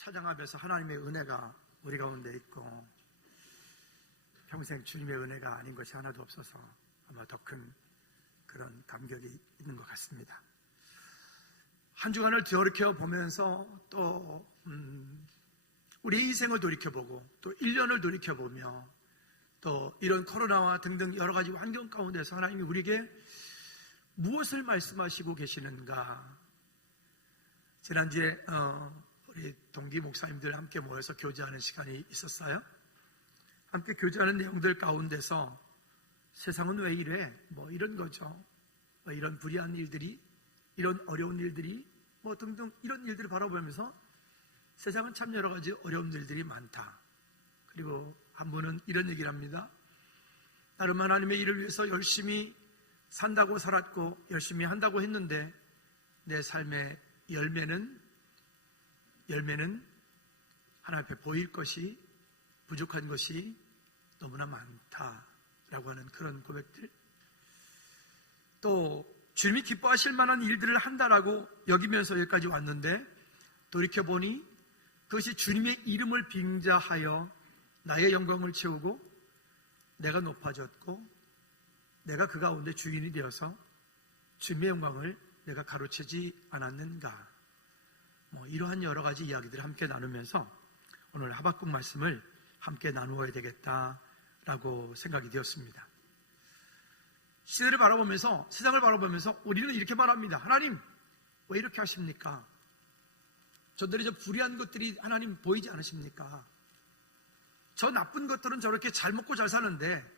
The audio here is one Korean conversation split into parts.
찬양하면서 하나님의 은혜가 우리 가운데 있고 평생 주님의 은혜가 아닌 것이 하나도 없어서 아마 더 큰 그런 감격이 있는 것 같습니다. 한 주간을 돌이켜보면서 또 우리 인생을 돌이켜보고 또 1년을 돌이켜보며 또 이런 코로나와 등등 여러 가지 환경 가운데서 하나님이 우리에게 무엇을 말씀하시고 계시는가. 지난주에 우리 동기 목사님들 함께 모여서 교제하는 시간이 있었어요. 함께 교제하는 내용들 가운데서 세상은 왜 이래? 뭐 이런 거죠. 뭐 이런 불의한 일들이, 이런 어려운 일들이, 뭐 등등 이런 일들을 바라보면서 세상은 참 여러 가지 어려운 일들이 많다. 그리고 한 분은 이런 얘기를 합니다. 나름 하나님의 일을 위해서 열심히 산다고 살았고 열심히 한다고 했는데 내 삶의 열매는 하나님 앞에 보일 것이 부족한 것이 너무나 많다라고 하는 그런 고백들. 또 주님이 기뻐하실 만한 일들을 한다라고 여기면서 여기까지 왔는데 돌이켜보니 그것이 주님의 이름을 빙자하여 나의 영광을 채우고 내가 높아졌고 내가 그 가운데 주인이 되어서 주님의 영광을 내가 가로채지 않았는가. 뭐 이러한 여러 가지 이야기들을 함께 나누면서 오늘 하박국 말씀을 함께 나누어야 되겠다라고 생각이 되었습니다. 시대를 바라보면서, 세상을 바라보면서 우리는 이렇게 말합니다. 하나님 왜 이렇게 하십니까? 저들이 저 불의한 것들이 하나님 보이지 않으십니까? 저 나쁜 것들은 저렇게 잘 먹고 잘 사는데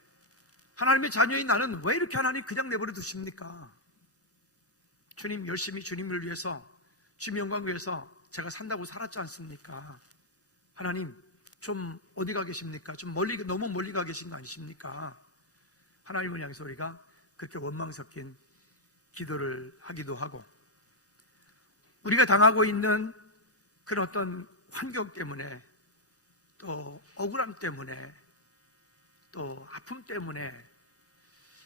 하나님의 자녀인 나는 왜 이렇게 하나님 그냥 내버려 두십니까? 주님 열심히 주님을 위해서, 주님 영광을 위해서 제가 산다고 살았지 않습니까? 하나님 좀 어디 가 계십니까? 좀 멀리, 너무 멀리 가 계신 거 아니십니까? 하나님을 향해서 우리가 그렇게 원망 섞인 기도를 하기도 하고, 우리가 당하고 있는 그런 어떤 환경 때문에, 또 억울함 때문에, 또 아픔 때문에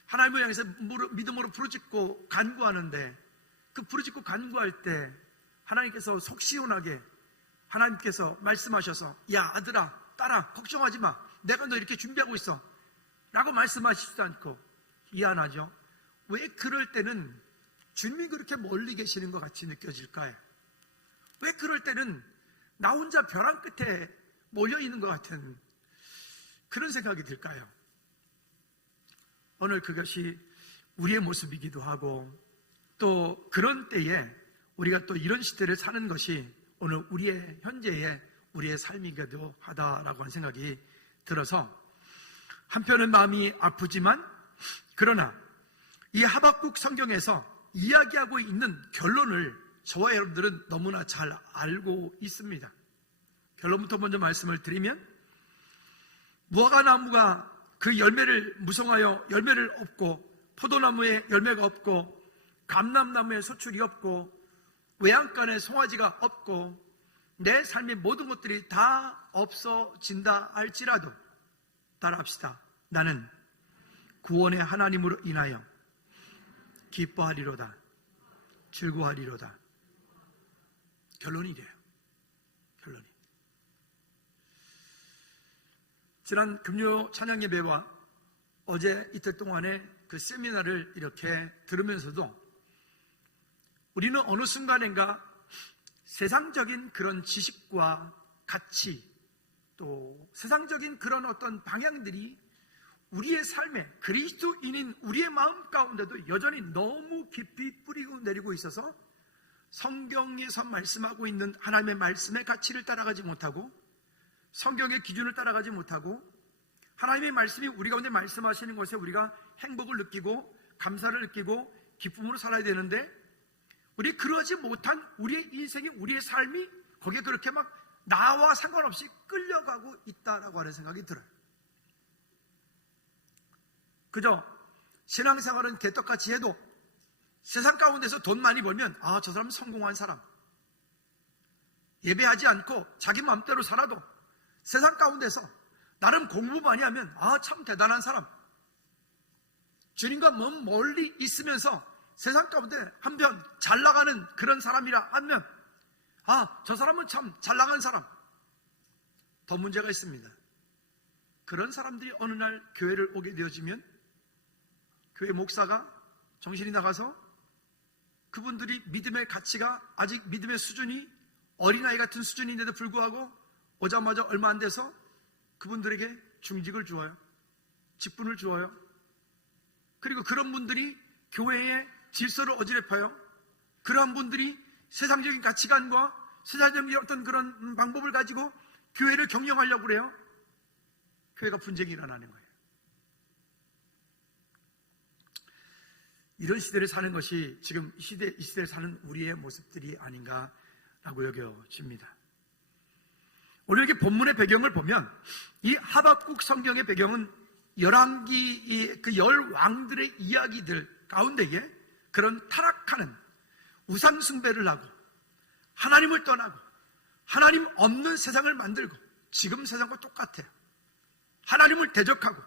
하나님을 향해서 믿음으로 부르짖고 간구하는데, 그 부르짖고 간구할 때 하나님께서 속 시원하게 하나님께서 말씀하셔서 야 아들아 딸아 걱정하지 마, 내가 너 이렇게 준비하고 있어 라고 말씀하시지도 않고, 미안하죠. 왜 그럴 때는 주님이 그렇게 멀리 계시는 것 같이 느껴질까요? 왜 그럴 때는 나 혼자 벼랑 끝에 몰려있는 것 같은 그런 생각이 들까요? 오늘 그것이 우리의 모습이기도 하고, 또 그런 때에 우리가 또 이런 시대를 사는 것이 오늘 우리의 현재의 우리의 삶이기도 하다라고 하는 생각이 들어서 한편은 마음이 아프지만, 그러나 이 하박국 성경에서 이야기하고 있는 결론을 저와 여러분들은 너무나 잘 알고 있습니다. 결론부터 먼저 말씀을 드리면, 무화과나무가 그 열매를 무성하여 열매를 없고, 포도나무에 열매가 없고, 감람나무에 소출이 없고, 외양간에 송아지가 없고, 내 삶의 모든 것들이 다 없어진다 할지라도 따라합시다. 나는 구원의 하나님으로 인하여 기뻐하리로다, 즐거워하리로다. 결론이 돼요. 결론이. 지난 금요 찬양 예배와 어제 이틀 동안의 그 세미나를 이렇게 들으면서도 우리는 어느 순간인가 세상적인 그런 지식과 가치, 또 세상적인 그런 어떤 방향들이 우리의 삶에, 그리스도인인 우리의 마음 가운데도 여전히 너무 깊이 뿌리고 내리고 있어서 성경에서 말씀하고 있는 하나님의 말씀의 가치를 따라가지 못하고, 성경의 기준을 따라가지 못하고, 하나님의 말씀이 우리 가운데 말씀하시는 것에 우리가 행복을 느끼고 감사를 느끼고 기쁨으로 살아야 되는데, 우리 그러지 못한 우리의 인생이, 우리의 삶이 거기에 그렇게 막 나와 상관없이 끌려가고 있다라고 하는 생각이 들어요. 그저 신앙생활은 개떡같이 해도 세상 가운데서 돈 많이 벌면 아, 저 사람은 성공한 사람, 예배하지 않고 자기 마음대로 살아도 세상 가운데서 나름 공부 많이 하면 아, 참 대단한 사람, 주님과 먼 멀리 있으면서 세상 가운데 한편 잘 나가는 그런 사람이라 하면 저 사람은 참 잘 나간 사람. 더 문제가 있습니다. 그런 사람들이 어느 날 교회를 오게 되어지면 교회 목사가 정신이 나가서 그분들이 믿음의 가치가 아직 믿음의 수준이 어린아이 같은 수준인데도 불구하고 오자마자 얼마 안 돼서 그분들에게 중직을 주어요. 직분을 주어요. 그리고 그런 분들이 교회의 질서를 어지럽혀요. 그러한 분들이 세상적인 가치관과 세상적인 어떤 그런 방법을 가지고 교회를 경영하려고 그래요. 교회가 분쟁이 일어나는 거예요. 이런 시대를 사는 것이 지금 이 시대를 사는 우리의 모습들이 아닌가라고 여겨집니다. 오늘 이렇게 본문의 배경을 보면 이 하박국 성경의 배경은 열왕기 그 열 왕들의 이야기들 가운데에 그런 타락하는 우상 숭배를 하고 하나님을 떠나고 하나님 없는 세상을 만들고 지금 세상과 똑같아요. 하나님을 대적하고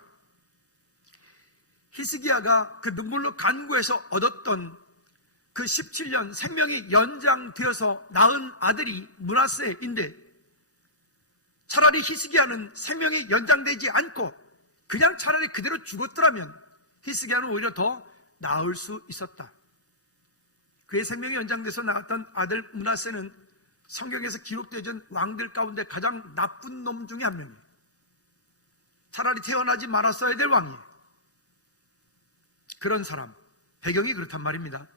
히스기야가 그 눈물로 간구해서 얻었던 그 17년 생명이 연장되어서 낳은 아들이 므낫세인데 차라리 히스기야는 생명이 연장되지 않고 그냥 차라리 그대로 죽었더라면 히스기야는 오히려 더 나을 수 있었다. 그의 생명이 연장돼서 낳았던 아들 므낫세는 성경에서 기록되어진 왕들 가운데 가장 나쁜 놈 중에 한 명이에요. 차라리 태어나지 말았어야 될 왕이에요. 그런 사람, 배경이 그렇단 말입니다.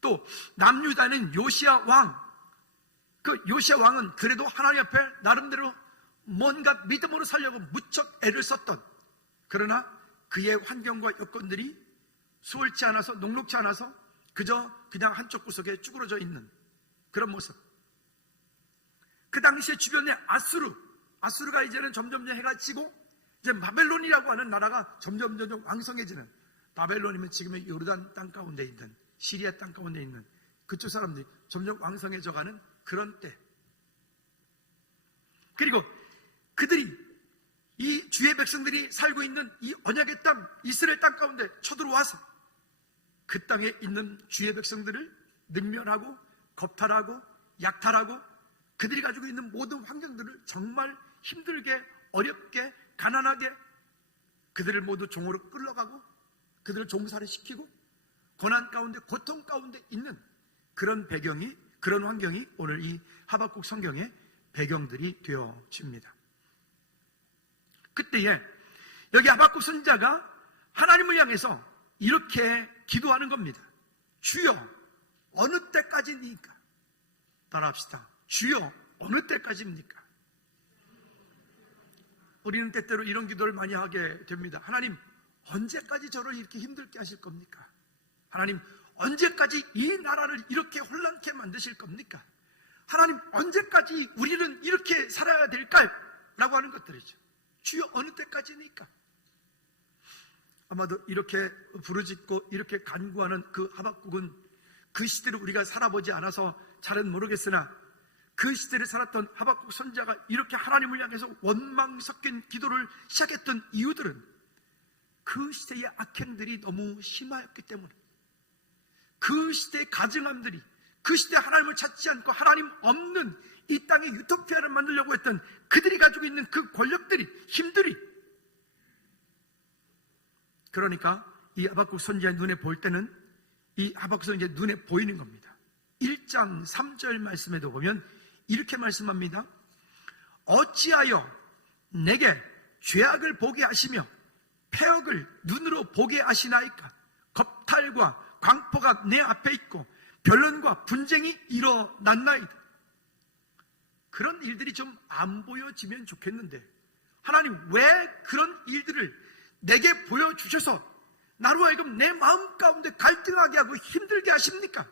또 남유다는 요시야 왕, 그 요시야 왕은 그래도 하나님 앞에 나름대로 뭔가 믿음으로 살려고 무척 애를 썼던, 그러나 그의 환경과 여건들이 수월치 않아서 녹록치 않아서 그냥 한쪽 구석에 쭈그러져 있는 그런 모습. 그 당시에 주변에 아수르가 이제는 점점 해가 지고 이제 바벨론이라고 하는 나라가 점점 왕성해지는, 바벨론이면 지금의 요르단 땅 가운데 있는 시리아 땅 가운데 있는 그쪽 사람들이 점점 왕성해져가는 그런 때. 그리고 그들이 이 주의 백성들이 살고 있는 이 언약의 땅 이스라엘 땅 가운데 쳐들어와서 그 땅에 있는 주의 백성들을 능멸하고 겁탈하고 약탈하고 그들이 가지고 있는 모든 환경들을 정말 힘들게 어렵게 가난하게 그들을 모두 종으로 끌어가고 그들을 종살이 시키고 고난 가운데 고통 가운데 있는 그런 배경이, 그런 환경이 오늘 이 하박국 성경의 배경들이 되어집니다. 그때에 여기 하박국 선지자가 하나님을 향해서 이렇게 기도하는 겁니다. 주여 어느 때까지입니까? 따라합시다. 주여 어느 때까지입니까? 우리는 때때로 이런 기도를 많이 하게 됩니다. 하나님 언제까지 저를 이렇게 힘들게 하실 겁니까? 하나님 언제까지 이 나라를 이렇게 혼란케 만드실 겁니까? 하나님 언제까지 우리는 이렇게 살아야 될까요? 라고 하는 것들이죠. 주여 어느 때까지입니까? 아마도 이렇게 부르짖고 이렇게 간구하는 그 하박국은 그 시대를 우리가 살아보지 않아서 잘은 모르겠으나 그 시대를 살았던 하박국 선지자가 이렇게 하나님을 향해서 원망 섞인 기도를 시작했던 이유들은 그 시대의 악행들이 너무 심하였기 때문에, 그 시대의 가증함들이, 그 시대에 하나님을 찾지 않고 하나님 없는 이 땅의 유토피아를 만들려고 했던 그들이 가지고 있는 그 권력들이, 힘들이, 그러니까 이 하박국 선지자의 눈에 볼 때는 이 하박국 선지자의 눈에 보이는 겁니다. 1장 3절 말씀에도 보면 이렇게 말씀합니다. 어찌하여 내게 죄악을 보게 하시며 폐역을 눈으로 보게 하시나이까? 겁탈과 광포가 내 앞에 있고 변론과 분쟁이 일어났나이다. 그런 일들이 좀 안 보여지면 좋겠는데 하나님 왜 그런 일들을 내게 보여주셔서 나로 하여금 내 마음 가운데 갈등하게 하고 힘들게 하십니까?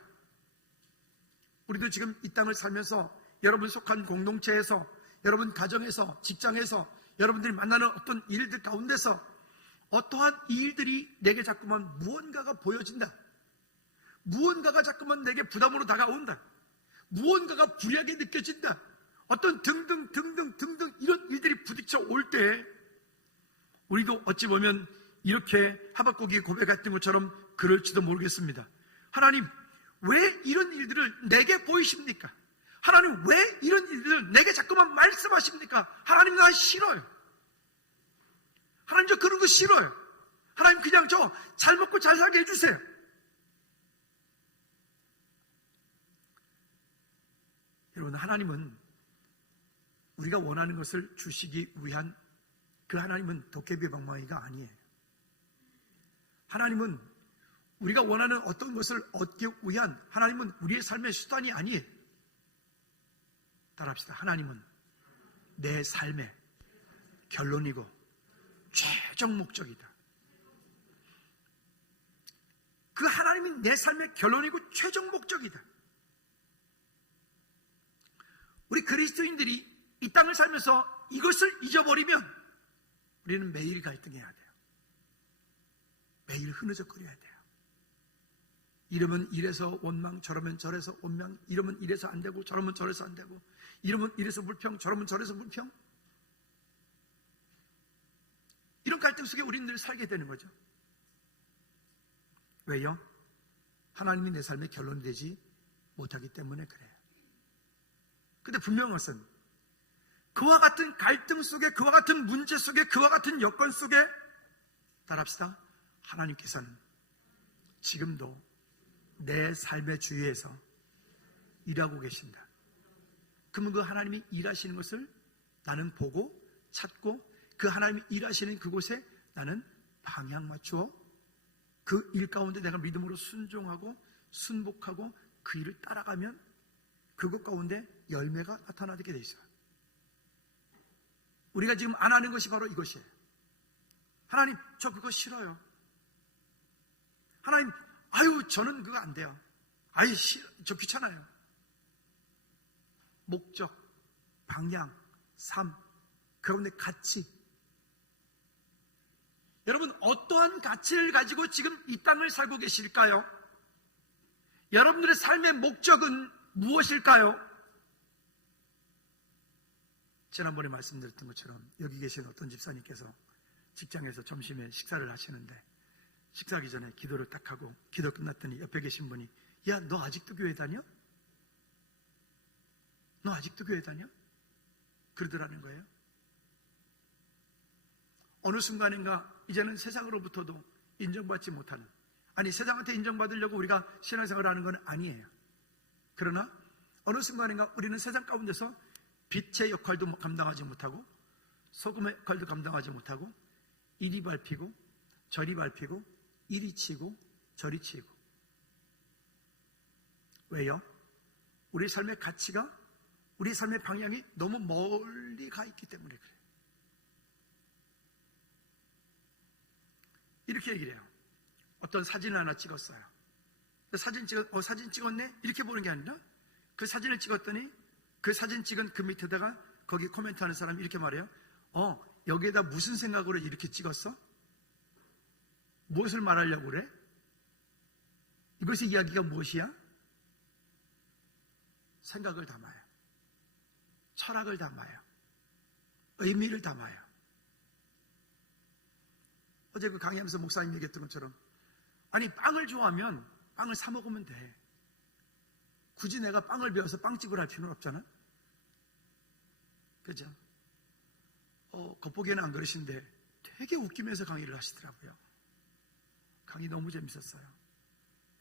우리도 지금 이 땅을 살면서 여러분 속한 공동체에서, 여러분 가정에서, 직장에서, 여러분들이 만나는 어떤 일들 가운데서 어떠한 일들이 내게 자꾸만 무언가가 보여진다, 무언가가 자꾸만 내게 부담으로 다가온다, 무언가가 불리하게 느껴진다, 어떤 등등 이런 일들이 부딪혀 올 때 우리도 어찌 보면 이렇게 하박국이 고백했던 것처럼 그럴지도 모르겠습니다. 하나님 왜 이런 일들을 내게 보이십니까? 하나님 왜 이런 일을 내게 자꾸만 말씀하십니까? 하나님 나 싫어요. 하나님 저 그런 거 싫어요. 하나님 그냥 저 잘 먹고 잘 살게 해주세요. 여러분, 하나님은 우리가 원하는 것을 주시기 위한 그 하나님은 도깨비 방망이가 아니에요. 하나님은 우리가 원하는 어떤 것을 얻기 위한 하나님은 우리의 삶의 수단이 아니에요. 따라합시다. 하나님은 내 삶의 결론이고 최종 목적이다. 그 하나님이 내 삶의 결론이고 최종 목적이다. 우리 그리스도인들이 이 땅을 살면서 이것을 잊어버리면 우리는 매일 갈등해야 돼요. 매일 흐느적거려야 돼요. 이러면 이래서 원망, 저러면 저래서 원망, 이러면 이래서 안 되고 저러면 저래서 안 되고, 이러면 이래서 불평, 저러면 저래서 불평. 이런 갈등 속에 우리는 늘 살게 되는 거죠. 왜요? 하나님이 내 삶의 결론이 되지 못하기 때문에 그래요. 근데 분명한 것은 그와 같은 갈등 속에, 그와 같은 문제 속에, 그와 같은 여건 속에 따라합시다. 하나님께서는 지금도 내 삶의 주위에서 일하고 계신다. 그러면 그 하나님이 일하시는 것을 나는 보고 찾고, 그 하나님이 일하시는 그곳에 나는 방향 맞추어 그 일 가운데 내가 믿음으로 순종하고 순복하고 그 일을 따라가면 그것 가운데 열매가 나타나게 돼 있어요. 우리가 지금 안 하는 것이 바로 이것이에요. 하나님, 저 그거 싫어요. 하나님, 아유, 저는 그거 안 돼요. 아유, 저 귀찮아요. 목적, 방향, 삶, 그 가운데 가치. 여러분, 어떠한 가치를 가지고 지금 이 땅을 살고 계실까요? 여러분들의 삶의 목적은 무엇일까요? 지난번에 말씀드렸던 것처럼 여기 계신 어떤 집사님께서 직장에서 점심에 식사를 하시는데 식사하기 전에 기도를 딱 하고 기도 끝났더니 옆에 계신 분이, 야, 너 아직도 교회 다녀? 너 아직도 교회 다녀? 그러더라는 거예요. 어느 순간인가 이제는 세상으로부터도 인정받지 못하는, 아니 세상한테 인정받으려고 우리가 신앙생활을 하는 건 아니에요. 그러나 어느 순간인가 우리는 세상 가운데서 빛의 역할도 감당하지 못하고 소금의 역할도 감당하지 못하고 이리 밟히고 저리 밟히고 이리 치고 저리 치고. 왜요? 우리 삶의 가치가, 우리 삶의 방향이 너무 멀리 가 있기 때문에 그래요. 이렇게 얘기를 해요. 어떤 사진을 하나 찍었어요. 사진 찍었네? 이렇게 보는 게 아니라 그 사진을 찍었더니 그 사진 찍은 그 밑에다가 거기 코멘트 하는 사람이 이렇게 말해요. 여기에다 무슨 생각으로 이렇게 찍었어? 무엇을 말하려고 그래? 이것의 이야기가 무엇이야? 생각을 담아요. 철학을 담아요. 의미를 담아요. 어제 그 강의하면서 목사님 얘기했던 것처럼, 아니 빵을 좋아하면 빵을 사 먹으면 돼. 굳이 내가 빵을 배워서 빵집을 할 필요는 없잖아. 그죠? 겉보기에는 안 그러신데 되게 웃기면서 강의를 하시더라고요. 강의 너무 재밌었어요.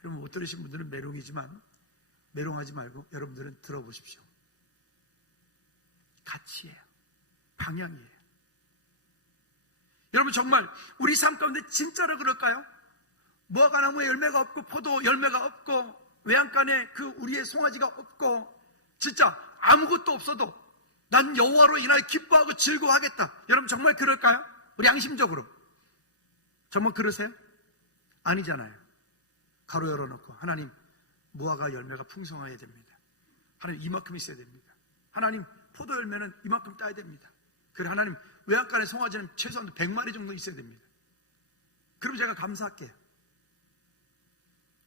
여러분 못 들으신 분들은 메롱이지만 메롱하지 말고 여러분들은 들어보십시오. 가치예요. 방향이에요. 여러분 정말 우리 삶 가운데 진짜로 그럴까요? 무화과나무에 열매가 없고 포도 열매가 없고 외양간에 그 우리의 송아지가 없고 진짜 아무것도 없어도 난 여호와로 인하여 기뻐하고 즐거워하겠다. 여러분 정말 그럴까요? 우리 양심적으로 정말 그러세요? 아니잖아요. 가로 열어놓고 하나님 무화과 열매가 풍성해야 됩니다. 하나님 이만큼 있어야 됩니다. 하나님 포도 열매는 이만큼 따야 됩니다. 그래 하나님 외양간의 송아지는 최소한 100마리 정도 있어야 됩니다. 그럼 제가 감사할게요.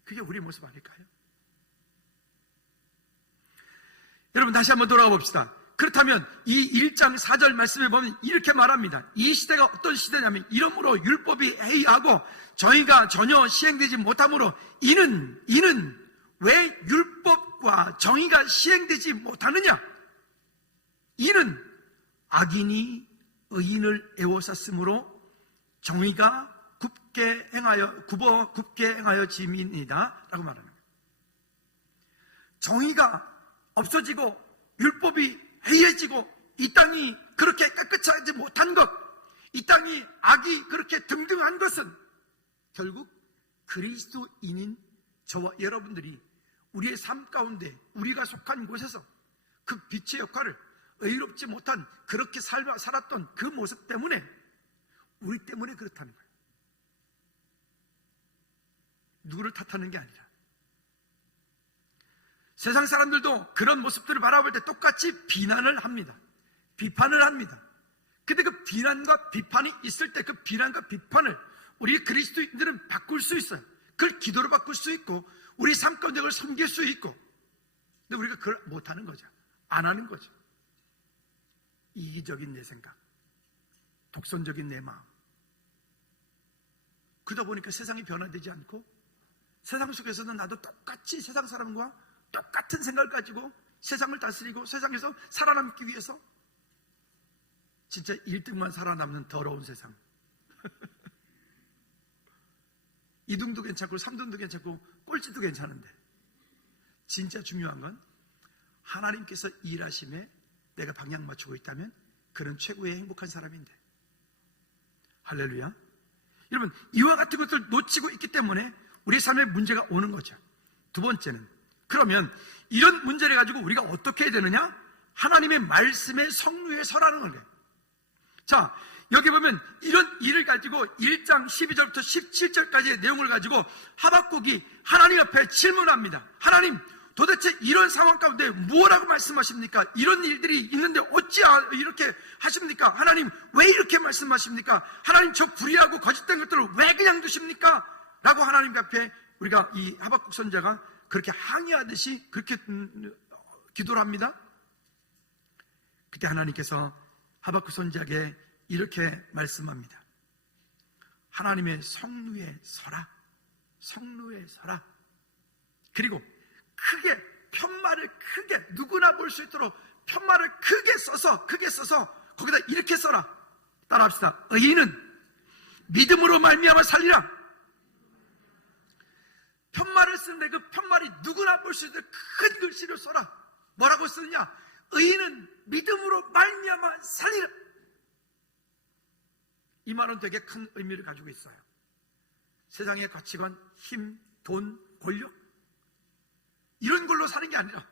그게 우리 모습 아닐까요? 여러분 다시 한번 돌아가 봅시다. 그렇다면 이 1장 4절 말씀에 보면 이렇게 말합니다. 이 시대가 어떤 시대냐면 이러므로 율법이 해이하고 정의가 전혀 시행되지 못하므로 이는 왜 율법과 정의가 시행되지 못하느냐? 이는 악인이 의인을 애워쌌으므로 정의가 굽게 행하여 짐이니이다 라고 말하는 거예요. 정의가 없어지고 율법이 해이해지고 이 땅이 그렇게 깨끗하지 못한 것, 이 땅이 악이 그렇게 등등한 것은 결국 그리스도인인 저와 여러분들이 우리의 삶 가운데 우리가 속한 곳에서 그 빛의 역할을 의롭지 못한 그렇게 살았던 그 모습 때문에, 우리 때문에 그렇다는 거예요. 누구를 탓하는 게 아니라 세상 사람들도 그런 모습들을 바라볼 때 똑같이 비난을 합니다. 비판을 합니다. 근데 그 비난과 비판이 있을 때 그 비난과 비판을 우리 그리스도인들은 바꿀 수 있어요. 그걸 기도로 바꿀 수 있고 우리 삶 가운데 그걸 섬길 수 있고. 근데 우리가 그걸 못하는 거죠. 안 하는 거죠. 이기적인 내 생각, 독선적인 내 마음. 그러다 보니까 세상이 변화되지 않고 세상 속에서는 나도 똑같이 세상 사람과 똑같은 생각을 가지고 세상을 다스리고 세상에서 살아남기 위해서 진짜 1등만 살아남는 더러운 세상. 2등도 괜찮고 3등도 괜찮고 꼴찌도 괜찮은데 진짜 중요한 건 하나님께서 일하심에 내가 방향 맞추고 있다면 그는 최고의 행복한 사람인데. 할렐루야. 여러분, 이와 같은 것을 놓치고 있기 때문에 우리 삶에 문제가 오는 거죠. 두 번째는, 그러면 이런 문제를 가지고 우리가 어떻게 해야 되느냐? 하나님의 말씀의 성루에 서라는 거예요. 자, 여기 보면 이런 일을 가지고 1장 12절부터 17절까지의 내용을 가지고 하박국이 하나님 앞에 질문합니다. 하나님, 도대체 이런 상황 가운데 뭐라고 말씀하십니까? 이런 일들이 있는데 어찌 이렇게 하십니까? 하나님, 왜 이렇게 말씀하십니까? 하나님, 저 불의하고 거짓된 것들을 왜 그냥 두십니까? 라고 하나님 앞에 우리가 이 하박국 선지자가 그렇게 항의하듯이 그렇게 기도를 합니다. 그때 하나님께서 하박국 선지자에게 이렇게 말씀합니다. 하나님의 성루에 서라. 성루에 서라. 그리고 크게, 편말을 크게, 누구나 볼 수 있도록 편말을 크게 써서 거기다 이렇게 써라. 따라합시다. 의인은 믿음으로 말미암아 살리라. 편말을 쓰는데 그 편말이 누구나 볼 수 있도록 큰 글씨로 써라. 뭐라고 쓰느냐? 의인은 믿음으로 말미암아 살리라. 이 말은 되게 큰 의미를 가지고 있어요. 세상의 가치관, 힘, 돈, 권력, 이런 걸로 사는 게 아니라,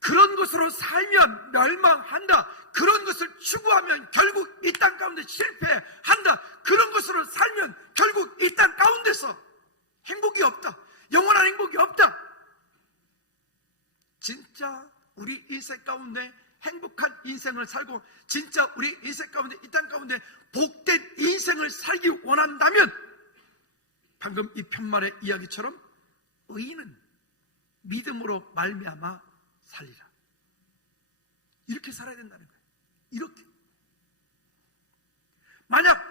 그런 것으로 살면 멸망한다. 그런 것을 추구하면 결국 이 땅 가운데 실패한다. 그런 것으로 살면 결국 이 땅 가운데서 행복이 없다. 영원한 행복이 없다. 진짜 우리 인생 가운데 행복한 인생을 살고, 진짜 우리 인생 가운데, 이 땅 가운데 복된 인생을 살기 원한다면 방금 이 편말의 이야기처럼 의인은 믿음으로 말미암아 살리라. 이렇게 살아야 된다는 거예요. 이렇게. 만약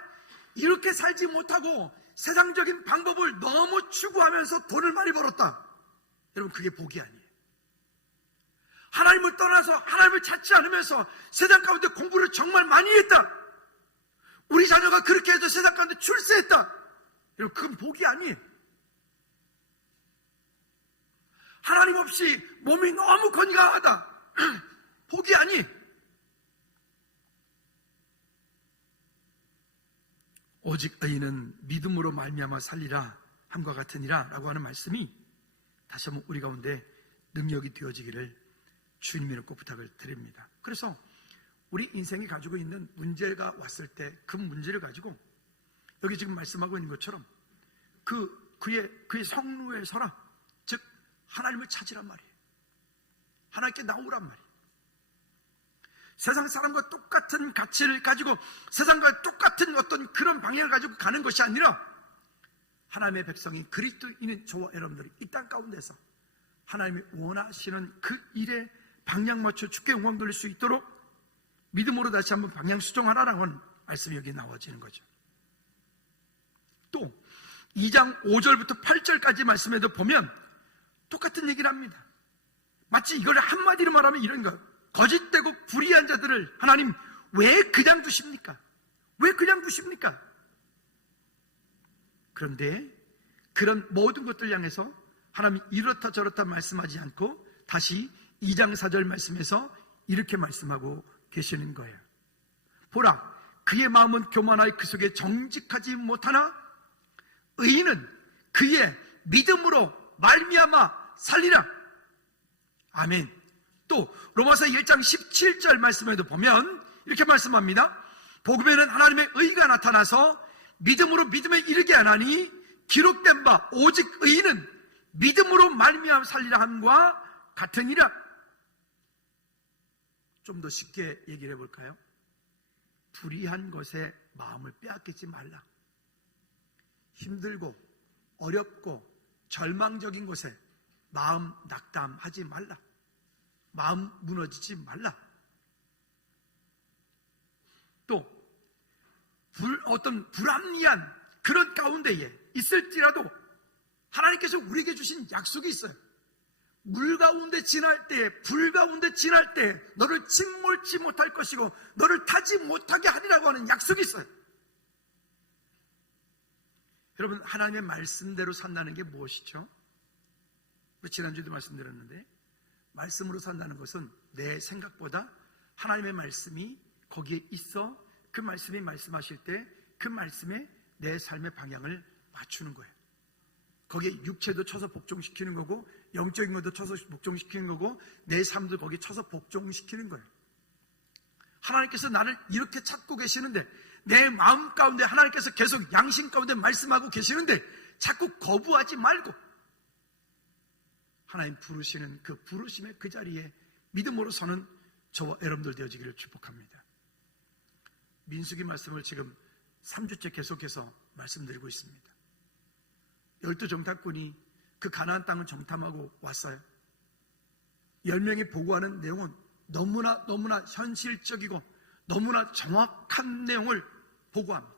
이렇게 살지 못하고 세상적인 방법을 너무 추구하면서 돈을 많이 벌었다, 여러분, 그게 복이 아니에요. 하나님을 떠나서 하나님을 찾지 않으면서 세상 가운데 공부를 정말 많이 했다, 우리 자녀가 그렇게 해서 세상 가운데 출세했다, 여러분, 그건 복이 아니에요. 하나님 없이 몸이 너무 건강하다, 복이 아니. 오직 의인은 믿음으로 말미암아 살리라 함과 같으니라 라고 하는 말씀이 다시 한번 우리 가운데 능력이 되어지기를 주님으로 꼭 부탁을 드립니다. 그래서 우리 인생이 가지고 있는 문제가 왔을 때 그 문제를 가지고 여기 지금 말씀하고 있는 것처럼 그의 성루에 서라. 즉 하나님을 찾으란 말이에요. 하나님께 나오란 말이에요. 세상 사람과 똑같은 가치를 가지고 세상과 똑같은 어떤 그런 방향을 가지고 가는 것이 아니라 하나님의 백성인 그리스도인인 저와 여러분들이 이 땅 가운데서 하나님이 원하시는 그 일에 방향 맞춰 주께 영광 돌릴 수 있도록 믿음으로 다시 한번 방향 수정하라라는 말씀이 여기 나와지는 거죠. 또 2장 5절부터 8절까지 말씀에도 보면 똑같은 얘기를 합니다. 마치 이걸 한마디로 말하면 이런 거, 거짓되고 불의한 자들을 하나님 왜 그냥 두십니까? 왜 그냥 두십니까? 그런데 그런 모든 것들 향해서 하나님이 이렇다 저렇다 말씀하지 않고 다시 2장 4절 말씀에서 이렇게 말씀하고 계시는 거예요. 보라, 그의 마음은 교만하여 그 속에 정직하지 못하나 의인은 그의 믿음으로 말미암아 살리라. 아멘. 또 로마서 1장 17절 말씀에도 보면 이렇게 말씀합니다. 복음에는 하나님의 의가 나타나서 믿음으로 믿음에 이르게 하나니 기록된 바 오직 의인은 믿음으로 말미암아 살리라 함과 같으니라. 좀 더 쉽게 얘기를 해볼까요? 불의한 것에 마음을 빼앗기지 말라. 힘들고 어렵고 절망적인 것에 마음 낙담하지 말라. 마음 무너지지 말라. 또 어떤 불합리한 그런 가운데에 있을지라도 하나님께서 우리에게 주신 약속이 있어요. 물 가운데 지날 때, 불 가운데 지날 때 너를 침몰치 못할 것이고 너를 타지 못하게 하리라고 하는 약속이 있어요. 여러분, 하나님의 말씀대로 산다는 게 무엇이죠? 지난주에도 말씀드렸는데, 말씀으로 산다는 것은 내 생각보다 하나님의 말씀이 거기에 있어 그 말씀이 말씀하실 때 그 말씀에 내 삶의 방향을 맞추는 거예요. 거기에 육체도 쳐서 복종시키는 거고 영적인 것도 쳐서 복종시키는 거고 내 삶도 거기에 쳐서 복종시키는 거예요. 하나님께서 나를 이렇게 찾고 계시는데 내 마음 가운데 하나님께서 계속 양심 가운데 말씀하고 계시는데 자꾸 거부하지 말고 하나님 부르시는 그 부르심의 그 자리에 믿음으로 서는 저와 여러분들 되어지기를 축복합니다. 민수기 말씀을 지금 3주째 계속해서 말씀드리고 있습니다. 12정탐꾼이 그 가나안 땅을 정탐하고 왔어요. 10명이 보고하는 내용은 너무나 현실적이고 너무나 정확한 내용을 보고합니다.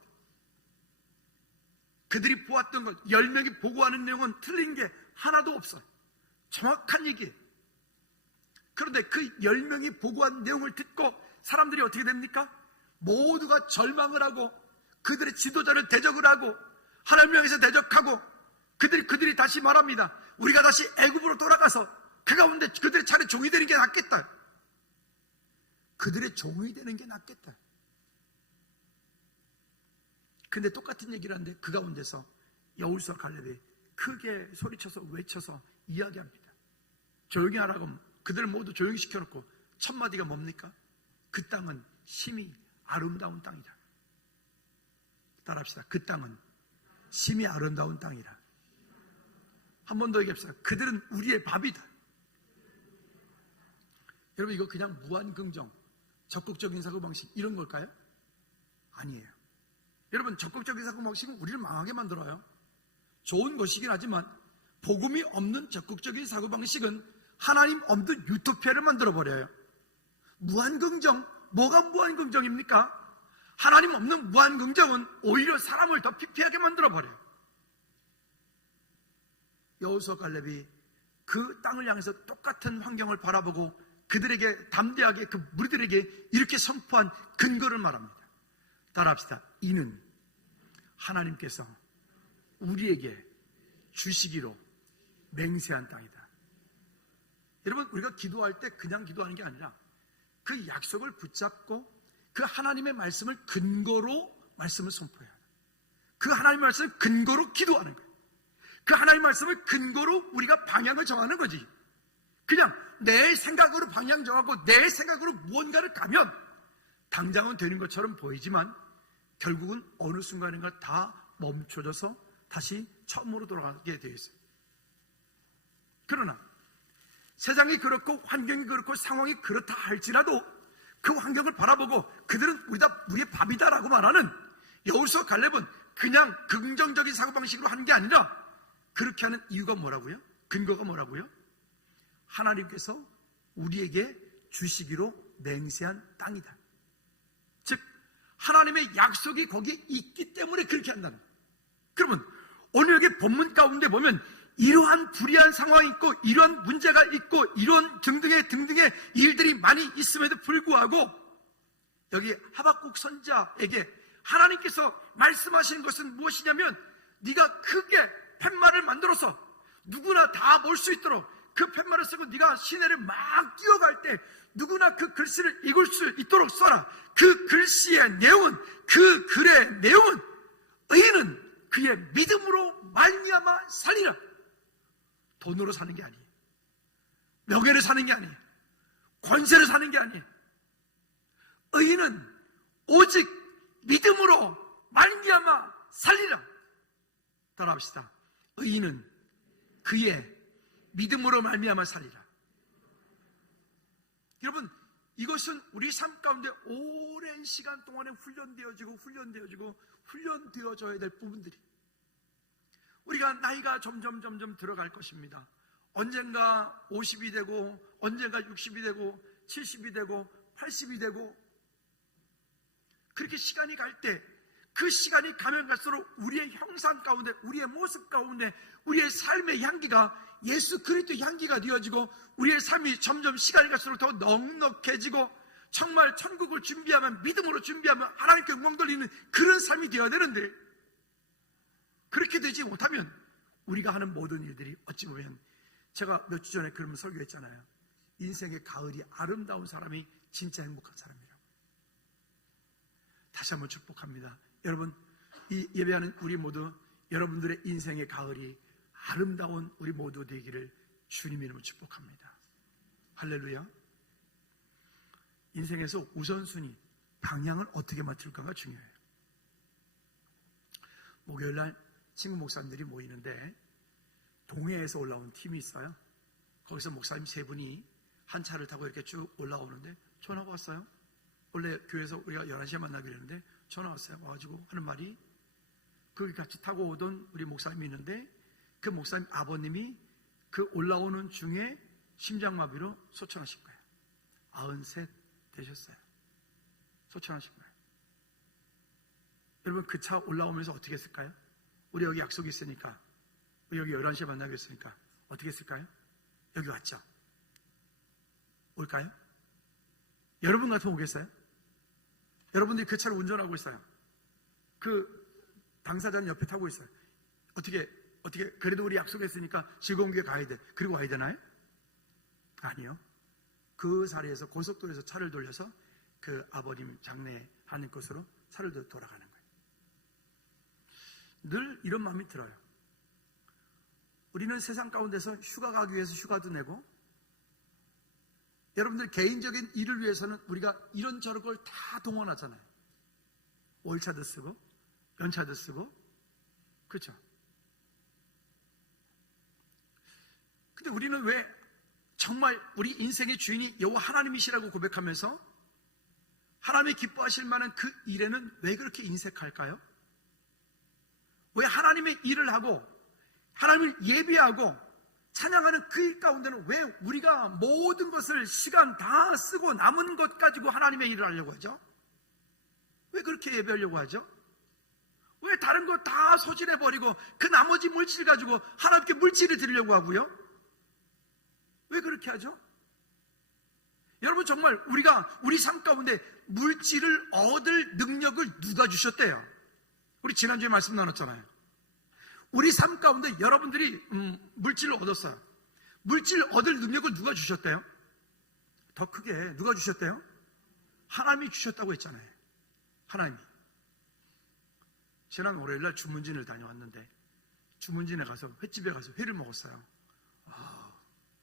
그들이 보았던 것, 10명이 보고하는 내용은 틀린 게 하나도 없어요. 정확한 얘기예요. 그런데 그 10명이 보고한 내용을 듣고 사람들이 어떻게 됩니까? 모두가 절망을 하고 그들의 지도자를 대적을 하고 하나님을 향해서 대적하고 그들이 다시 말합니다. 우리가 다시 애굽으로 돌아가서 그 가운데 그들의 차례 종이 되는 게 낫겠다. 그들의 종이 되는 게 낫겠다. 근데 똑같은 얘기를 하는데 그 가운데서 여호수아 갈렙이 크게 소리쳐서 외쳐서 이야기합니다. 조용히 하라고 그들을 모두 조용히 시켜놓고 첫 마디가 뭡니까? 그 땅은 심히 아름다운 땅이다. 따라합시다. 그 땅은 심히 아름다운 땅이라. 한 번 더 얘기합시다. 그들은 우리의 밥이다. 여러분, 이거 그냥 무한긍정, 적극적인 사고방식 이런 걸까요? 아니에요. 여러분, 적극적인 사고방식은 우리를 망하게 만들어요. 좋은 것이긴 하지만 복음이 없는 적극적인 사고방식은 하나님 없는 유토피아를 만들어버려요. 무한긍정, 뭐가 무한긍정입니까? 하나님 없는 무한긍정은 오히려 사람을 더 피폐하게 만들어버려요. 여호수아 갈렙이 그 땅을 향해서 똑같은 환경을 바라보고 그들에게 담대하게 그 무리들에게 이렇게 선포한 근거를 말합니다. 따라합시다. 이는 하나님께서 우리에게 주시기로 맹세한 땅이다. 여러분, 우리가 기도할 때 그냥 기도하는 게 아니라 그 약속을 붙잡고 그 하나님의 말씀을 근거로 말씀을 선포해야 해요. 그 하나님의 말씀을 근거로 기도하는 거예요. 그 하나님의 말씀을 근거로 우리가 방향을 정하는 거지. 그냥 내 생각으로 방향 정하고 내 생각으로 무언가를 가면 당장은 되는 것처럼 보이지만 결국은 어느 순간인가 다 멈춰져서 다시 처음으로 돌아가게 되어 있어요. 그러나 세상이 그렇고 환경이 그렇고 상황이 그렇다 할지라도 그 환경을 바라보고 그들은 우리의 밥이다라고 말하는 여호수아 갈렙은 그냥 긍정적인 사고방식으로 하는 게 아니라 그렇게 하는 이유가 뭐라고요? 근거가 뭐라고요? 하나님께서 우리에게 주시기로 맹세한 땅이다. 즉 하나님의 약속이 거기에 있기 때문에 그렇게 한다는 거예요. 그러면 오늘 여기 본문 가운데 보면 이러한 불의한 상황이 있고 이러한 문제가 있고 이런 등등의 일들이 많이 있음에도 불구하고 여기 하박국 선지자에게 하나님께서 말씀하시는 것은 무엇이냐면 네가 크게 팻말을 만들어서 누구나 다 볼 수 있도록 그 팻말을 쓰고 네가 시내를 막 뛰어갈 때 누구나 그 글씨를 읽을 수 있도록 써라. 그 글씨의 내용은, 그 글의 내용은 의인은 그의 믿음으로 말미암아 살리라. 돈으로 사는 게 아니에요. 명예를 사는 게 아니에요. 권세를 사는 게 아니에요. 의인은 오직 믿음으로 말미암아 살리라. 따라합시다. 의인은 그의 믿음으로 말미암아 살리라. 여러분, 이것은 우리 삶 가운데 오랜 시간 동안에 훈련되어져야 될 부분들이, 우리가 나이가 점점 들어갈 것입니다. 언젠가 50이 되고 언젠가 60이 되고 70이 되고 80이 되고 그렇게 시간이 갈 때 그 시간이 가면 갈수록 우리의 형상 가운데, 우리의 모습 가운데 우리의 삶의 향기가 예수 그리스도의 향기가 되어지고 우리의 삶이 점점 시간이 갈수록 더 넉넉해지고 정말 천국을 준비하면, 믿음으로 준비하면 하나님께 영광 돌리는 그런 삶이 되어야 되는데, 그렇게 되지 못하면 우리가 하는 모든 일들이 어찌 보면, 제가 몇 주 전에 그런 설교했잖아요. 인생의 가을이 아름다운 사람이 진짜 행복한 사람이라고. 다시 한번 축복합니다. 여러분, 이 예배하는 우리 모두 여러분들의 인생의 가을이 아름다운 우리 모두 되기를 주님 이름으로 축복합니다. 할렐루야. 인생에서 우선순위, 방향을 어떻게 맞출까가 중요해요. 목요일날 친구 목사님들이 모이는데 동해에서 올라온 팀이 있어요. 거기서 목사님 세 분이 한 차를 타고 이렇게 쭉 올라오는데 전화가 왔어요. 원래 교회에서 우리가 11시에 만나기로 했는데 전화 왔어요. 와가지고 하는 말이, 거기 같이 타고 오던 우리 목사님이 있는데 그 목사님 아버님이 그 올라오는 중에 심장마비로 소천하신 거예요. 93 되셨어요. 소천하신 거예요. 여러분, 그 차 올라오면서 어떻게 했을까요? 우리 여기 약속이 있으니까, 우리 여기 11시에 만나기로 했으니까 어떻게 했을까요? 여기 왔죠? 올까요? 여러분 같으면 오겠어요? 여러분들이 그 차를 운전하고 있어요. 그 당사자는 옆에 타고 있어요. 어떻게 그래도 우리 약속했으니까 즐거운 게 가야 돼. 그리고 와야 되나요? 아니요. 그 자리에서 고속도로에서 차를 돌려서 그 아버님 장례하는 곳으로 차를 돌아가는 거예요. 늘 이런 마음이 들어요. 우리는 세상 가운데서 휴가 가기 위해서 휴가도 내고, 여러분들 개인적인 일을 위해서는 우리가 이런저런 걸 다 동원하잖아요. 월차도 쓰고 연차도 쓰고, 그렇죠? 근데 우리는 왜 정말 우리 인생의 주인이 여호와 하나님이시라고 고백하면서 하나님이 기뻐하실 만한 그 일에는 왜 그렇게 인색할까요? 왜 하나님의 일을 하고 하나님을 예배하고 찬양하는 그 일 가운데는 왜 우리가 모든 것을 시간 다 쓰고 남은 것 가지고 하나님의 일을 하려고 하죠? 왜 그렇게 예배하려고 하죠? 왜 다른 거 다 소진해버리고 그 나머지 물질 가지고 하나님께 물질을 드리려고 하고요? 왜 그렇게 하죠? 여러분, 정말 우리가 우리 삶 가운데 물질을 얻을 능력을 누가 주셨대요? 우리 지난주에 말씀 나눴잖아요. 우리 삶 가운데 여러분들이 물질을 얻었어요. 물질 얻을 능력을 누가 주셨대요? 더 크게 누가 주셨대요? 하나님이 주셨다고 했잖아요. 하나님이. 지난 월요일날 주문진을 다녀왔는데 주문진에 가서 횟집에 가서 회를 먹었어요.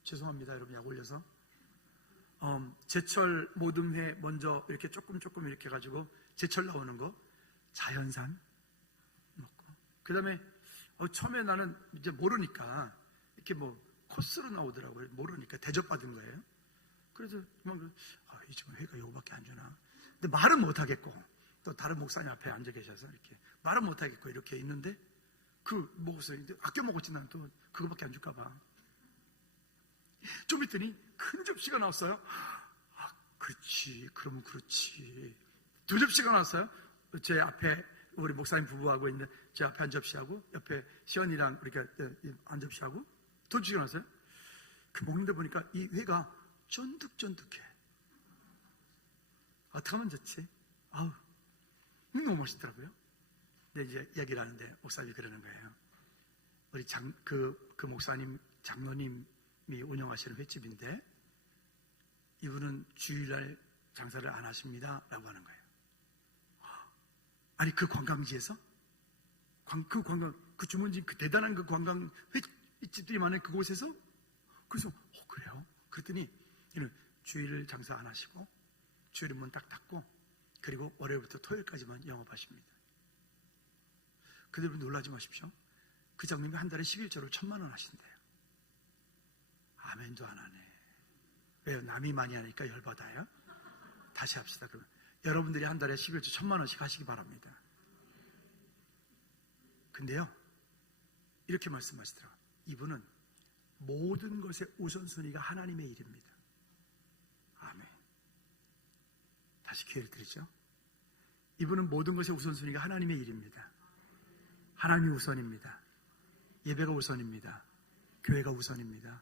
죄송합니다 여러분, 약 올려서. 제철 모듬회 먼저 이렇게 조금 이렇게 해가지고 제철 나오는 거 자연산 먹고, 그 다음에 처음에 나는 이제 모르니까 이렇게 뭐 코스로 나오더라고요. 모르니까 대접받은 거예요. 그래서 이 집은 회가 이거밖에 안 주나. 근데 말은 못 하겠고, 또 다른 목사님 앞에 앉아 계셔서 이렇게 말은 못 하겠고 이렇게 있는데 그 먹었어요. 아껴 먹었지. 난 또 그거밖에 안 줄까 봐. 좀 있더니 큰 접시가 나왔어요. 그렇지, 그러면 그렇지. 2 접시가 나왔어요. 제 앞에 우리 목사님 부부하고 있는데 제 앞에 한 접시하고 옆에 시연이랑 이렇게 한 접시하고 돈 주시고 나서요. 그 먹는데 보니까 이 회가 쫀득쫀득해. 어떻게 하면 좋지? 아우, 너무 맛있더라고요. 근데 이제 얘기를 하는데 목사님이 그러는 거예요. 우리 그 목사님, 장로님이 운영하시는 횟집인데 이분은 주일날 장사를 안 하십니다 라고 하는 거예요. 아니, 그 관광지에서? 그 주문진, 그 대단한 그 관광 횟집들이 많은 그곳에서? 그래서, 그래요? 그랬더니, 이는 주일 장사 안 하시고, 주일은 문 딱 닫고, 그리고 월요일부터 토요일까지만 영업하십니다. 그대로 놀라지 마십시오. 그 장님이 한 달에 11조를 1,000만 원 하신대요. 아멘도 안 하네. 왜요? 남이 많이 하니까 열받아요? 다시 합시다. 그러면 여러분들이 한 달에 11조 1,000만 원씩 하시기 바랍니다. 근데요, 이렇게 말씀하시더라고요. 이분은 모든 것의 우선순위가 하나님의 일입니다. 아멘. 다시 기회를 드리죠. 이분은 모든 것의 우선순위가 하나님의 일입니다. 하나님이 우선입니다. 예배가 우선입니다. 교회가 우선입니다.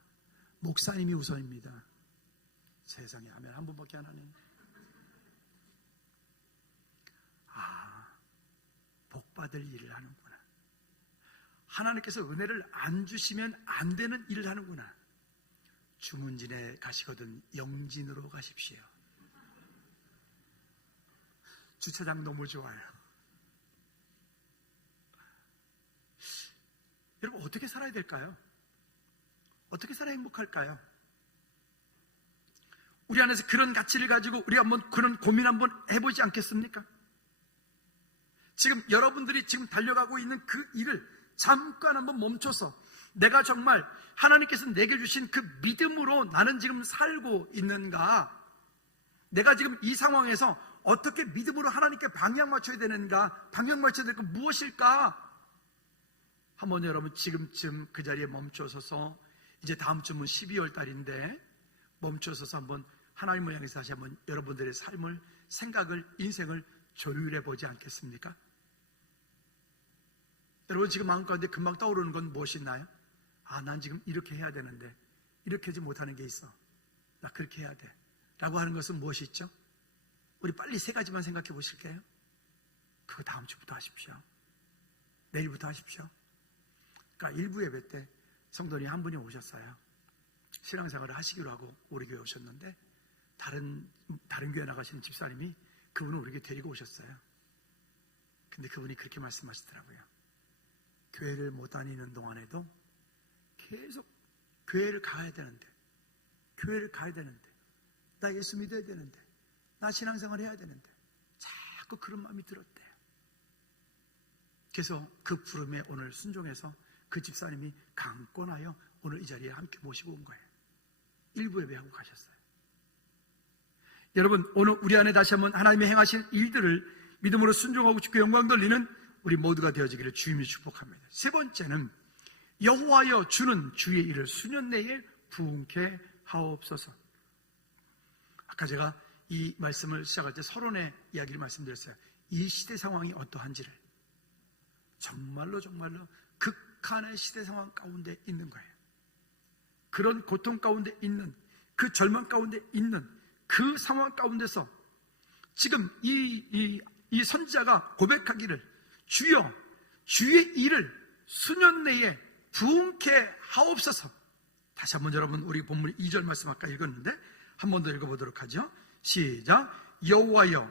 목사님이 우선입니다. 세상에, 아멘. 한 분밖에 안 하네. 복받을 일을 하는구나. 하나님께서 은혜를 안 주시면 안 되는 일을 하는구나. 주문진에 가시거든 영진으로 가십시오. 주차장 너무 좋아요. 여러분, 어떻게 살아야 될까요? 어떻게 살아야 행복할까요? 우리 안에서 그런 가치를 가지고 우리 한번 그런 고민 한번 해보지 않겠습니까? 지금 여러분들이 지금 달려가고 있는 그 일을 잠깐 한번 멈춰서 내가 정말 하나님께서 내게 주신 그 믿음으로 나는 지금 살고 있는가? 내가 지금 이 상황에서 어떻게 믿음으로 하나님께 방향 맞춰야 되는가? 방향 맞춰야 될 건 무엇일까? 한번 여러분 지금쯤 그 자리에 멈춰서서, 이제 다음 주면 12월 달인데 멈춰서서 한번 하나님을 향해서 다시 한번 여러분들의 삶을, 생각을, 인생을 조율해 보지 않겠습니까? 여러분 지금 마음 가운데 금방 떠오르는 건 무엇이 있나요? 난 지금 이렇게 해야 되는데 이렇게 하지 못하는 게 있어. 나 그렇게 해야 돼 라고 하는 것은 무엇이 있죠? 우리 빨리 세 가지만 생각해 보실게요. 그거 다음 주부터 하십시오. 내일부터 하십시오. 그러니까 일부 예배 때 성도님 한 분이 오셨어요. 신앙생활을 하시기로 하고 우리 교회 오셨는데 다른 교회 나가시는 집사님이 그분을 우리 교회 데리고 오셨어요. 근데 그분이 그렇게 말씀하시더라고요. 교회를 못 다니는 동안에도 계속 교회를 가야 되는데, 나 예수 믿어야 되는데, 나 신앙생활 해야 되는데 자꾸 그런 마음이 들었대요. 그래서 그 부름에 오늘 순종해서 그 집사님이 강권하여 오늘 이 자리에 함께 모시고 온 거예요. 일부 예배하고 가셨어요. 여러분, 오늘 우리 안에 다시 한번 하나님이 행하신 일들을 믿음으로 순종하고 주께 영광 돌리는 우리 모두가 되어지기를 주님이 축복합니다. 세 번째는 여호와여 주는 주의 일을 수년 내에 부응케 하옵소서. 아까 제가 이 말씀을 시작할 때 서론의 이야기를 말씀드렸어요. 이 시대 상황이 어떠한지를. 정말로 극한의 시대 상황 가운데 있는 거예요. 그런 고통 가운데 있는, 그 절망 가운데 있는 그 상황 가운데서 지금 이 선지자가 고백하기를, 주여 주의 일을 수년 내에 부응케 하옵소서. 다시 한번 여러분, 우리 본문 2절 말씀 아까 읽었는데 한 번 더 읽어보도록 하죠. 시작. 여호와여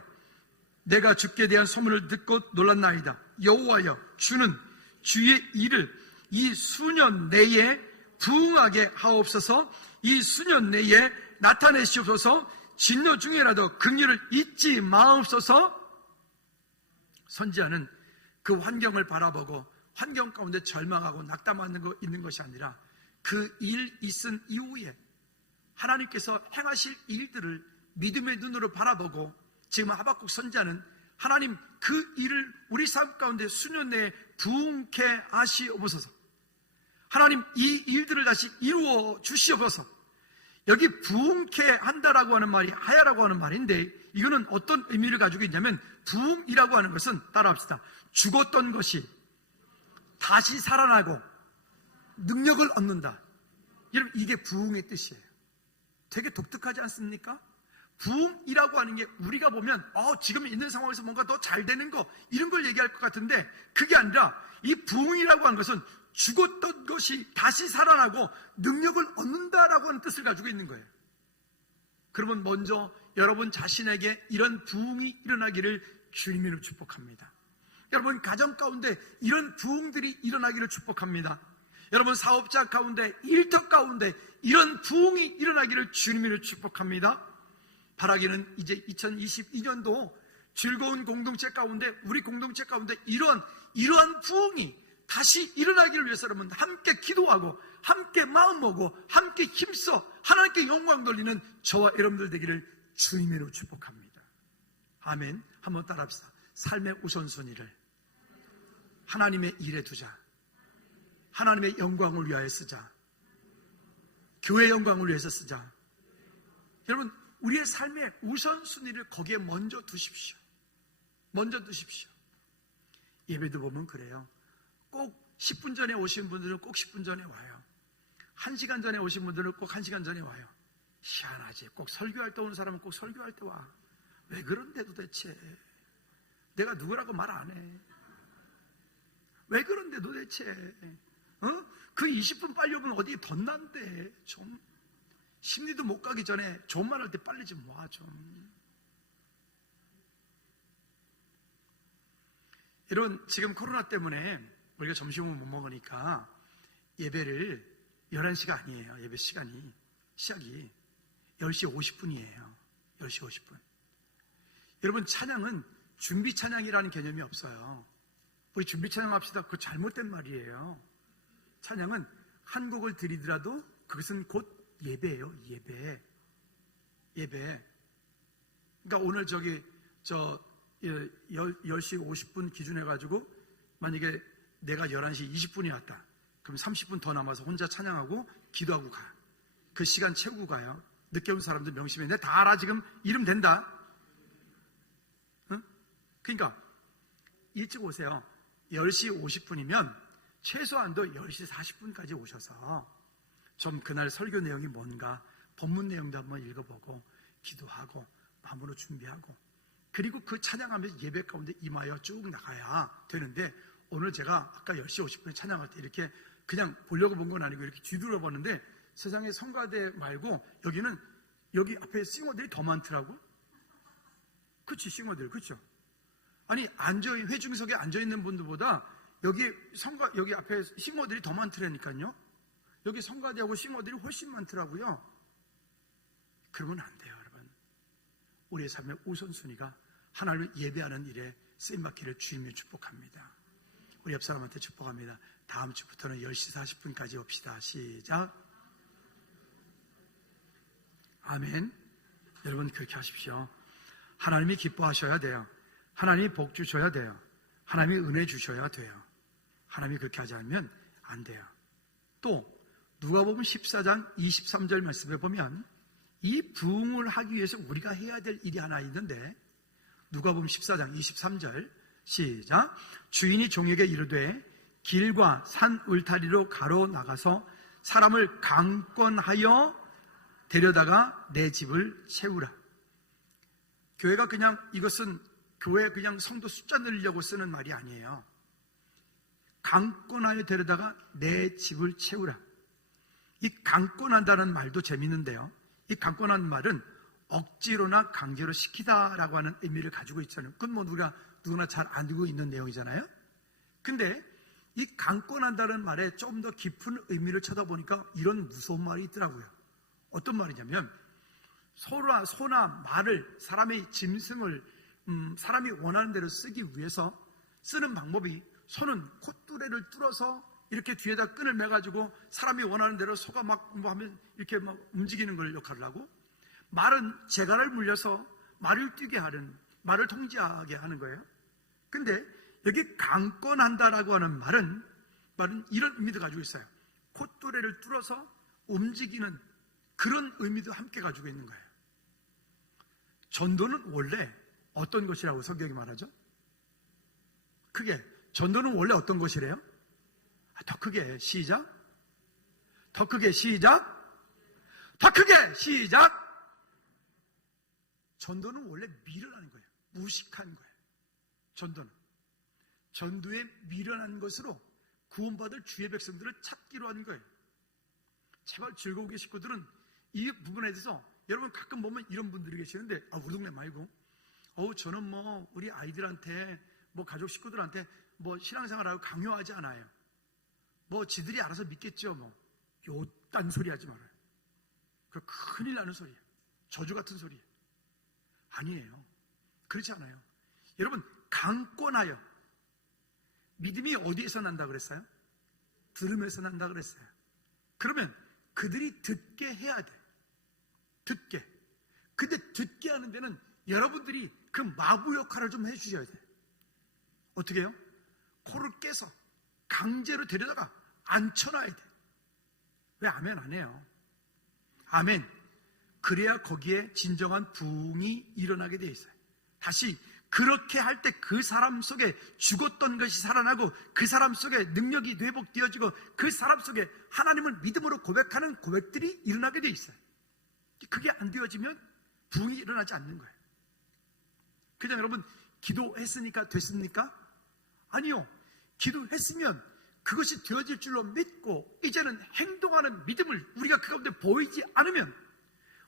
내가 주께 대한 소문을 듣고 놀랐나이다. 여호와여 주는 주의 일을 이 수년 내에 부응하게 하옵소서. 이 수년 내에 나타내시옵소서. 진노 중에라도 긍휼을 잊지 마옵소서. 선지자는 그 환경을 바라보고 환경 가운데 절망하고 낙담하는 거 있는 것이 아니라 그 일 있은 이후에 하나님께서 행하실 일들을 믿음의 눈으로 바라보고, 지금 하박국 선지자는 하나님 그 일을 우리 삶 가운데 수년 내에 부응케 하시옵소서. 하나님 이 일들을 다시 이루어 주시옵소서. 여기 부응케 한다라고 하는 말이 하야라고 하는 말인데, 이거는 어떤 의미를 가지고 있냐면, 부응이라고 하는 것은 따라합시다. 죽었던 것이 다시 살아나고 능력을 얻는다. 여러분, 이게 부흥의 뜻이에요. 되게 독특하지 않습니까? 부흥이라고 하는 게 우리가 보면 지금 있는 상황에서 뭔가 더 잘 되는 거, 이런 걸 얘기할 것 같은데, 그게 아니라 이 부흥이라고 하는 것은 죽었던 것이 다시 살아나고 능력을 얻는다라고 하는 뜻을 가지고 있는 거예요. 그러면 먼저 여러분 자신에게 이런 부흥이 일어나기를 주님으로 축복합니다. 여러분 가정 가운데 이런 부흥들이 일어나기를 축복합니다. 여러분 사업자 가운데, 일터 가운데 이런 부흥이 일어나기를 주님으로 축복합니다. 바라기는 이제 2022년도 즐거운 공동체 가운데, 우리 공동체 가운데 이러한 부흥이 다시 일어나기를 위해서 여러분 함께 기도하고 함께 마음 먹고 함께 힘써 하나님께 영광 돌리는 저와 여러분들 되기를 주님으로 축복합니다. 아멘. 한번 따라합시다. 삶의 우선순위를 하나님의 일에 두자. 하나님의 영광을 위하여 쓰자. 교회 영광을 위해서 쓰자. 여러분, 우리의 삶의 우선순위를 거기에 먼저 두십시오. 먼저 두십시오. 예배도 보면 그래요. 꼭 10분 전에 오신 분들은 꼭 10분 전에 와요. 1시간 전에 오신 분들은 꼭 1시간 전에 와요. 희한하지. 꼭 설교할 때 오는 사람은 꼭 설교할 때 와. 왜 그런데 도대체? 내가 누구라고 말 안 해. 왜 그런데 도대체? 그 20분 빨리 오면 어디 덧난데. 좀 심리도 못 가기 전에 좋은 말 할 때 빨리 좀 와 좀. 여러분, 지금 코로나 때문에 우리가 점심을 못 먹으니까 예배를 11시가 아니에요. 예배 시간이, 시작이 10시 50분이에요. 10시 50분. 여러분, 찬양은 준비 찬양이라는 개념이 없어요. 우리 준비 찬양 합시다. 그거 잘못된 말이에요. 찬양은 한 곡을 드리더라도 그것은 곧 예배예요. 예배. 그러니까 오늘 10시 50분 기준해가지고 만약에 내가 11시 20분이 왔다. 그럼 30분 더 남아서 혼자 찬양하고 기도하고 가. 그 시간 채우고 가요. 늦게 온 사람들 명심해. 내가 다 알아. 지금 이름 된다. 응? 그러니까 일찍 오세요. 10시 50분이면 최소한도 10시 40분까지 오셔서 좀 그날 설교 내용이 뭔가 본문 내용도 한번 읽어보고 기도하고 마음으로 준비하고, 그리고 그 찬양하면서 예배 가운데 임하여 쭉 나가야 되는데, 오늘 제가 아까 10시 50분에 찬양할 때 이렇게 그냥 보려고 본 건 아니고 이렇게 뒤돌아봤는데 세상에 성가대 말고 여기 앞에 싱어들이 더 많더라고. 그치, 싱어들. 그쵸? 아니, 회중석에 앉아있는 분들보다 여기 앞에 싱어들이 더 많더라니까요. 여기 성가대하고 싱어들이 훨씬 많더라고요. 그러면 안 돼요, 여러분. 우리의 삶의 우선순위가 하나님을 예배하는 일에 쓰임받기를 주님이 축복합니다. 우리 옆 사람한테 축복합니다. 다음 주부터는 10시 40분까지 옵시다. 시작. 아멘. 여러분 그렇게 하십시오. 하나님이 기뻐하셔야 돼요. 하나님이 복 주셔야 돼요. 하나님이 은혜 주셔야 돼요. 하나님이 그렇게 하지 않으면 안 돼요. 또 누가복음 14장 23절 말씀에 보면 이 부흥을 하기 위해서 우리가 해야 될 일이 하나 있는데, 누가복음 14장 23절 시작. 주인이 종에게 이르되 길과 산 울타리로 가로 나가서 사람을 강권하여 데려다가 내 집을 채우라. 교회가 그냥 이것은 교회 그냥 성도 숫자 늘리려고 쓰는 말이 아니에요. 강권하여 데려다가 내 집을 채우라. 이 강권한다는 말도 재밌는데요. 이 강권한 말은 억지로나 강제로 시키다라고 하는 의미를 가지고 있잖아요. 그건 뭐 누구나 잘 알고 있는 내용이잖아요. 근데 이 강권한다는 말에 좀 더 깊은 의미를 쳐다보니까 이런 무서운 말이 있더라고요. 어떤 말이냐면 소나 말을, 사람의 짐승을 사람이 원하는 대로 쓰기 위해서 쓰는 방법이, 소는 콧뚜레를 뚫어서 이렇게 뒤에다 끈을 매가지고 사람이 원하는 대로 소가 막 뭐 하면 이렇게 막 움직이는 걸 역할을 하고, 말은 재갈을 물려서 말을 뛰게 하는, 말을 통제하게 하는 거예요. 근데 여기 강권한다라고 하는 말은 이런 의미도 가지고 있어요. 콧뚜레를 뚫어서 움직이는 그런 의미도 함께 가지고 있는 거예요. 전도는 원래 어떤 것이라고 성경이 말하죠? 전도는 원래 어떤 것이래요? 더 크게 시작. 더 크게 시작. 더 크게 시작. 전도는 원래 밀어나는 거예요. 무식한 거예요. 전도는 전도에 밀어난 것으로 구원받을 주의 백성들을 찾기로 한 거예요. 제발 즐거운 식구들은 이 부분에 대해서 여러분 가끔 보면 이런 분들이 계시는데, 우리 동네 말고, 저는 뭐 우리 아이들한테 뭐 가족 식구들한테 뭐 신앙생활하고 강요하지 않아요. 뭐 지들이 알아서 믿겠죠. 뭐 요딴 소리 하지 말아요. 그 큰일 나는 소리예요. 저주 같은 소리예요. 아니에요. 그렇지 않아요. 여러분, 강권하여. 믿음이 어디에서 난다 그랬어요? 들음에서 난다 그랬어요. 그러면 그들이 듣게 해야 돼. 듣게. 근데 듣게 하는 데는 여러분들이 그 마부 역할을 좀 해주셔야 돼. 어떻게 해요? 코를 깨서 강제로 데려다가 앉혀놔야 돼. 왜 아멘 안 해요? 아멘. 그래야 거기에 진정한 부흥이 일어나게 돼 있어요. 다시 그렇게 할 때 그 사람 속에 죽었던 것이 살아나고, 그 사람 속에 능력이 회복되어지고, 그 사람 속에 하나님을 믿음으로 고백하는 고백들이 일어나게 돼 있어요. 그게 안 되어지면 부흥이 일어나지 않는 거예요. 그냥 여러분, 기도했으니까 됐습니까? 아니요. 기도했으면 그것이 되어질 줄로 믿고 이제는 행동하는 믿음을 우리가 그 가운데 보이지 않으면,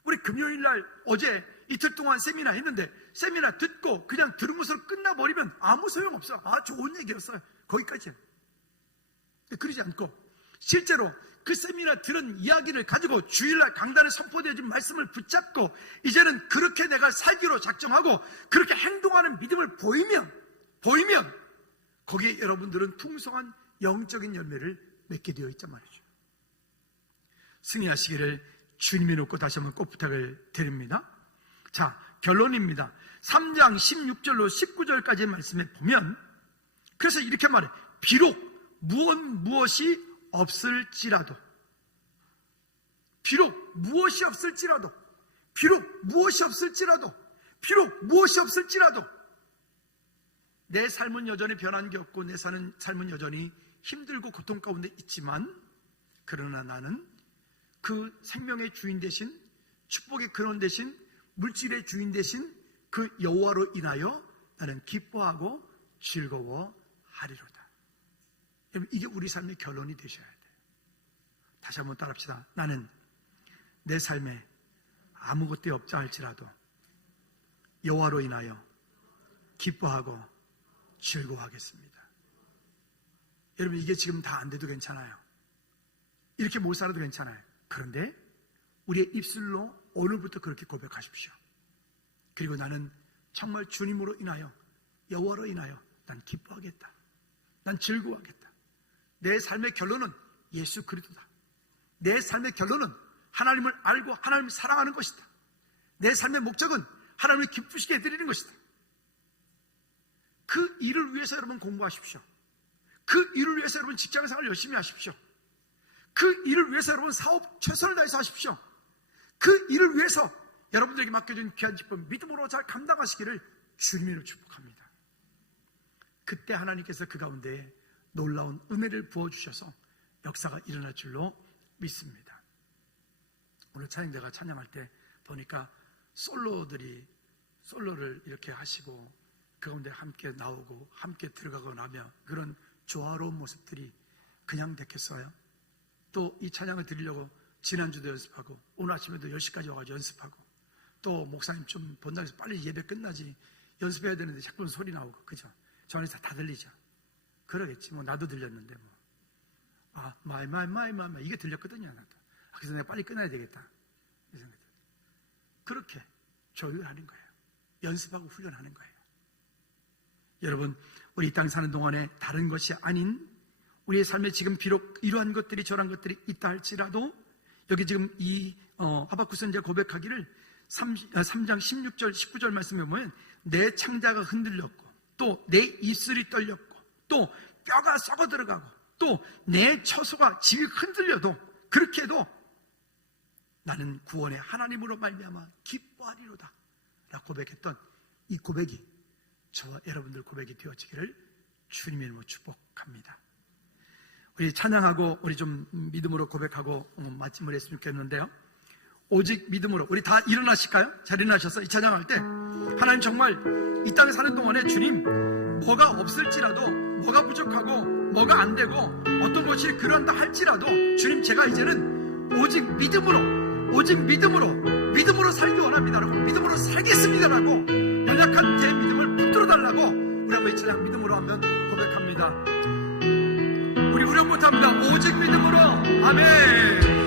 우리 금요일 날 어제 이틀 동안 세미나 했는데 세미나 듣고 그냥 들은 것으로 끝나버리면 아무 소용없어. 좋은 얘기였어요. 거기까지야. 그러지 않고 실제로 그 세미나 들은 이야기를 가지고 주일날 강단에 선포되어진 말씀을 붙잡고 이제는 그렇게 내가 살기로 작정하고 그렇게 행동하는 믿음을 보이면 거기에 여러분들은 풍성한 영적인 열매를 맺게 되어 있단 말이죠. 승리하시기를 주님이 놓고 다시 한번 꼭 부탁을 드립니다. 자, 결론입니다. 3장 16절로 19절까지의 말씀에 보면, 그래서 이렇게 말해. 비록 무엇이 없을지라도, 비록 무엇이 없을지라도, 내 삶은 여전히 변한 게 없고 내 사는 삶은 여전히 힘들고 고통 가운데 있지만, 그러나 나는 그 생명의 주인 대신, 축복의 근원 대신, 물질의 주인 대신 그 여호와로 인하여 나는 기뻐하고 즐거워하리로다. 여러분, 이게 우리 삶의 결론이 되셔야 돼요. 다시 한번 따라합시다. 나는 내 삶에 아무것도 없자 할지라도 여호와로 인하여 기뻐하고 즐거워하겠습니다. 여러분, 이게 지금 다 안 돼도 괜찮아요. 이렇게 못 살아도 괜찮아요. 그런데 우리의 입술로 오늘부터 그렇게 고백하십시오. 그리고 나는 정말 주님으로 인하여, 여호와로 인하여 난 기뻐하겠다. 난 즐거워하겠다. 내 삶의 결론은 예수 그리스도다. 내 삶의 결론은 하나님을 알고 하나님을 사랑하는 것이다. 내 삶의 목적은 하나님을 기쁘시게 해드리는 것이다. 그 일을 위해서 여러분 공부하십시오. 그 일을 위해서 여러분 직장생활 열심히 하십시오. 그 일을 위해서 여러분 사업 최선을 다해서 하십시오. 그 일을 위해서 여러분들에게 맡겨진 귀한 직분 믿음으로 잘 감당하시기를 주님으로 축복합니다. 그때 하나님께서 그 가운데 놀라운 은혜를 부어주셔서 역사가 일어날 줄로 믿습니다. 오늘 찬양자가 찬양할 때 보니까 솔로를 이렇게 하시고 그 가운데 함께 나오고 함께 들어가고 나며 그런 조화로운 모습들이 그냥 됐겠어요? 또 이 찬양을 드리려고 지난주도 연습하고 오늘 아침에도 10시까지 와가지고 연습하고 또 목사님 좀 본다고 해서 빨리 예배 끝나지 연습해야 되는데 자꾸 소리 나오고, 그죠? 저 안에서 다 들리죠? 그러겠지. 뭐 나도 들렸는데 마이 이게 들렸거든요. 나도. 그래서 내가 빨리 끝나야 되겠다. 그렇게 조율하는 거예요. 연습하고 훈련하는 거예요. 여러분, 우리 이 땅 사는 동안에 다른 것이 아닌 우리의 삶에 지금 비록 이러한 것들이 저러한 것들이 있다 할지라도 여기 지금 이 하박국 선지자 고백하기를 3장 16절 19절 말씀에 보면 내 창자가 흔들렸고 또 내 입술이 떨렸고 또 뼈가 썩어 들어가고 또 내 처소가 집이 흔들려도 그렇게 해도 나는 구원의 하나님으로 말미암아 기뻐하리로다 라고 고백했던 이 고백이 저와 여러분들 고백이 되어지기를 주님의 이름으로 축복합니다. 우리 찬양하고 우리 좀 믿음으로 고백하고 마침을 했으면 좋겠는데요. 오직 믿음으로. 우리 다 일어나실까요? 잘 일어나셔서 이 찬양할 때 하나님 정말 이 땅에 사는 동안에 주님 뭐가 없을지라도, 뭐가 부족하고 뭐가 안 되고 어떤 것이 그런다 할지라도 주님 제가 이제는 오직 믿음으로 살기 원합니다라고, 믿음으로 살겠습니다라고 연약한 제 믿음을 붙들어 달라고 우리 한번 이 찬양 믿음으로 하면 고백합니다. 우리 후렴부터 합니다. 오직 믿음으로. 아멘.